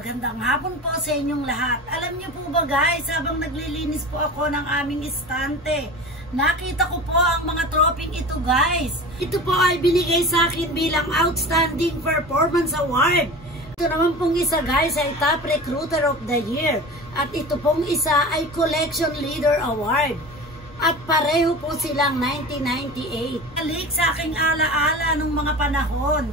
Magandang hapon po sa inyong lahat. Alam niyo po ba guys, habang naglilinis po ako ng aming istante, nakita ko po ang mga troping ito guys. Ito po ay binigay sa akin bilang Outstanding Performance Award. Ito naman pong isa guys ay Top Recruiter of the Year. At ito pong isa ay Collection Leader Award. At pareho po silang 1998. Balik sa aking alaala nung mga panahon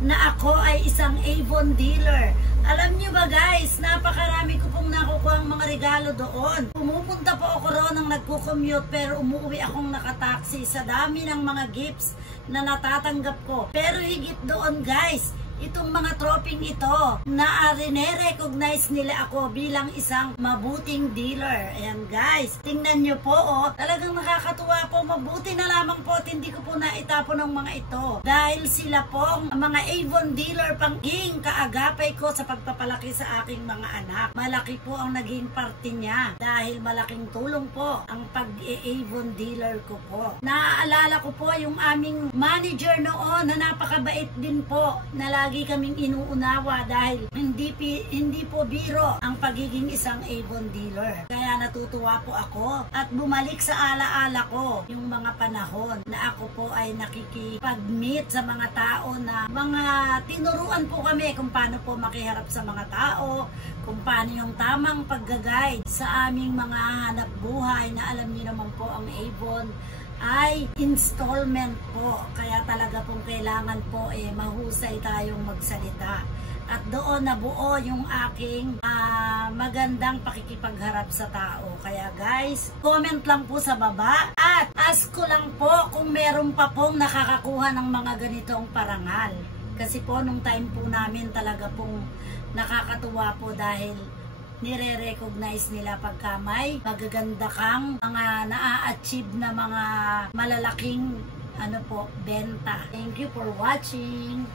na ako ay isang Avon dealer. Alam niyo ba guys, napakarami ko pong nakukuha ang mga regalo doon. Pumupunta po ako roon nang nagko-commute pero umuwi akong nakataksi sa dami ng mga gifts na natatanggap ko. Pero higit doon guys, itong mga troping ito na rene-recognize nila ako bilang isang mabuting dealer. Ayan guys, tingnan nyo po oh, talagang nakakatuwa po. Mabuti na lamang po at hindi ko po naitapon ng mga ito. Dahil sila pong mga Avon dealer pangking kaagapay ko sa pagpapalaki sa aking mga anak. Malaki po ang naging parte niya dahil malaking tulong po ang pag-Avon dealer ko po. Naaalala ko po yung aming manager noon na napakabait din po na lagi kaming inuunawa dahil hindi po biro ang pagiging isang Avon dealer. Kaya natutuwa po ako at bumalik sa alaala ko yung mga panahon na ako po ay nakikipag-meet sa mga tao na mga tinuruan po kami kung paano po makiharap sa mga tao, kung paano yung tamang pag-guide sa aming mga hanap buhay na alam niyo naman po ang Avon ay installment po. Kaya talaga pong kailangan po mahusay tayong magsalita. At doon nabuo yung aking magandang pakikipagharap sa tao. Kaya guys, comment lang po sa baba. At ask ko lang po kung meron pa pong nakakakuha ng mga ganitong parangal. Kasi po nung time po namin talaga pong nakakatuwa po dahil nire-recognize nila pagka may magaganda kang mga na-achieve na mga malalaking benta. Thank you for watching.